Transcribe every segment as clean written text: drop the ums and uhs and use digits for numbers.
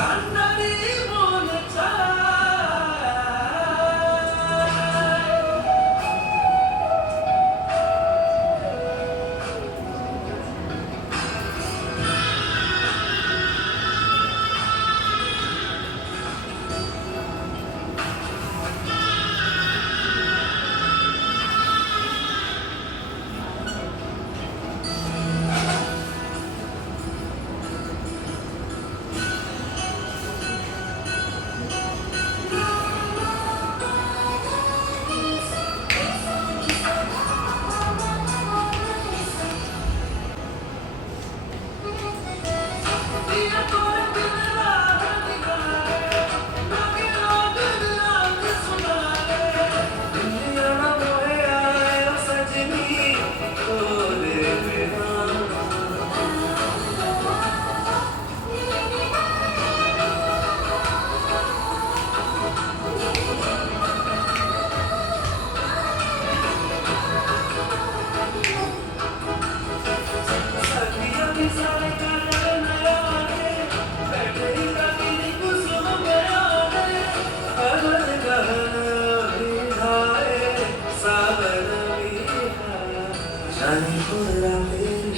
কান্নারি মনে চায়।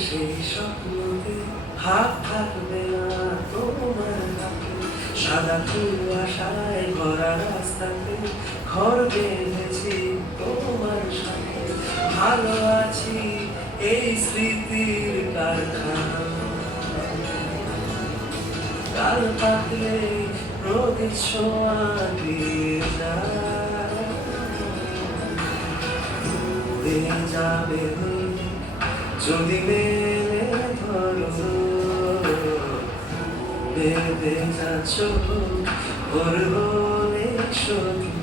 সেই স্বপ্নতে হাত থাকবে না তোমার হাতে, সাদা কুয়াশায় ভরা রাস্তাতে ঘর বেঁধেছি তোমার সাথে। ভালো আছি এই স্মৃতির কারখানা, কাল পাকলে রোদের ছোঁয়া দিয়ে যাবে যদি মেলে ধরো, বেঁধে যাচ্ছ ওর বলে সখী।